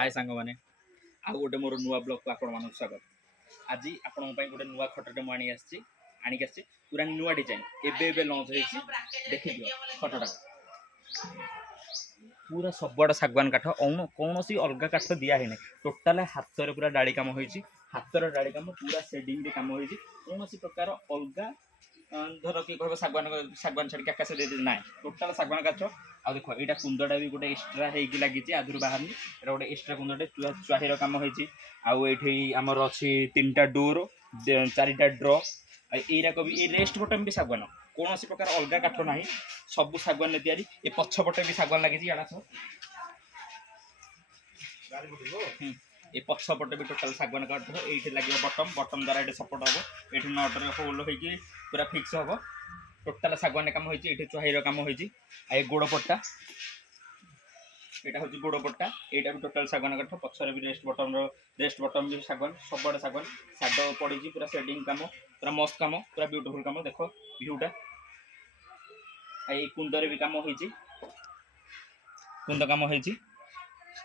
हाय सांग मैंने आउ गोटे मोर नुआ ब्लॉग को आपण मानक स्वागत। आज आपण गोटे नुआ खटटे मुझे आणिक आसी पूरा नुआ डिजाइन एबे लॉन्च होइछि। देखि दियो खटटा पूरा सबड़ सागवान काठ कौन सी अलग काठ दिया है टोटाल हाथ रे पूरा डाली कम होइछि। हाथर डाली कम पूरा सेडिंग रे कम होइछि। कौन सी प्रकार अलग धर कि कह सागवान सागवान छाड़ी आकाश दे ना टोटाल सागवान काठ। आ देख यहाँ कुंदटा भी गोटे एक्सट्रा होगी लगी आधुरी बाहर एटा गोटे एक्सट्रा कुंदटे चुआहीर कम होती। आमर अच्छी 3टा डोर 4टा ड्र यक भी रेस्ट बटन भी सागवान कौन सी प्रकार अलग काठ ना सब सागवान तैयारी। ये पछपटे भी सागवान लगी ये पछपटे भी टोटाल सागवान काठ ये लगे बटम बटम द्वारा ये सपोर्ट हम ये नट होल हो पूरा फिक्स हम टोटाल सागवान कम होती। चुहाईर कम होती। ये गोड़ पट्टा यहाँ हूँ गोड़ पट्टा यहाँ भी टोटाल सागवान काठ पछर भी रेस्ट बटम भी सागवान सबड़े सागवान साग पड़ी पूरा सेडिंग कम पूरा मस्त कम पूरा ब्यूटीफुल कम। देख भ्यूटा ये कुंदर भी कम होती कुंद कम होती।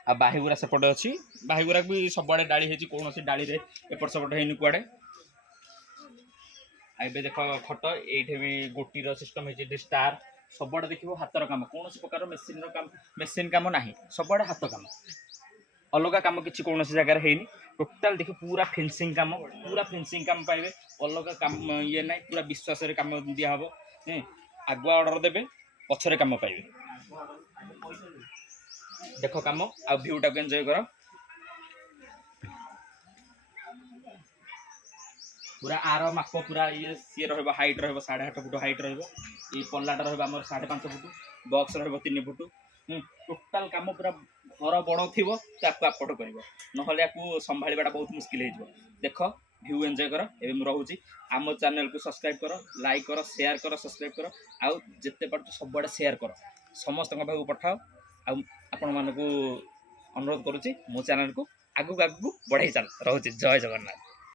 आ बाहीगुरा सेपटे अच्छी बाहीगुरा भी सबड़े डाली होती कौन सी डाली एपट सेपट है कुआड़े। एबे देख खट ये भी गोटीर सिस्टम है स्टार सबड़े देखो हाथर कम कौन प्रकार मेसीन कम ना सबड़े हाथ कम अलग कम किसी कौन जगार है टोटाल देखिए पूरा फेंसिंग कम पाइबे अलग कम ये ना पूरा विश्वास कम दिहब। आगुआ ऑर्डर देवे पछरे कम पाइबे। देख कम आ भ्यूटा को एंजॉय कर पूरा आर माप पूरा ये सी हाइट रहा 8.5 फुट हाइट ये पल्लाटा रहा 5.5 फुट बॉक्स रहा 3 फुट। टोटाल कम पूरा घर बड़ थी आपट कर ना संभाड़ा बहुत मुस्किल हो। देख व्यू एंजॉय कर ए रोचे आम चैनल को सब्सक्राइब कर लाइक कर शेयर कर सब्सक्राइब कर आउ जिते पार्ट सब शेयर कर समस्त पाक पठाओ। आपण मानक अनुरोध करुच्ची मो चैनल को आगू आगू बढ़ाई चल रोचे। जय जगन्नाथ।